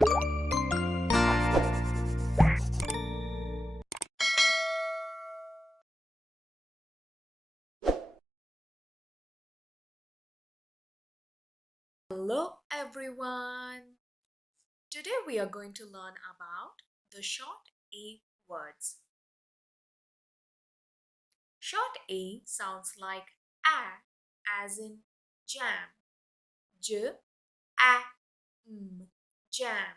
Hello everyone! Today we are going to learn about the short A words. Short A sounds like A as in jam. J, A, M, jam.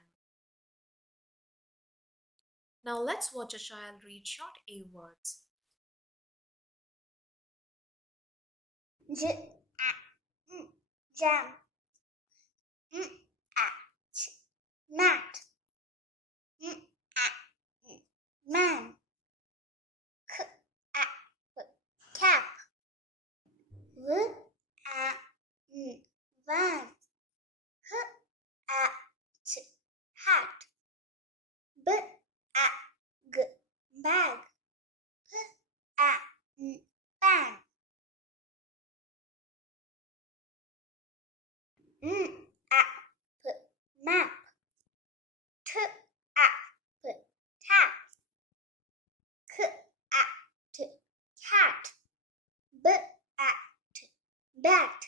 Now let's watch a child read short A words. J a jam m a ch mat m a man k a cap v a van h a ch hat b a g bag p a pan m a p map t a p tap k a t cat b a t bat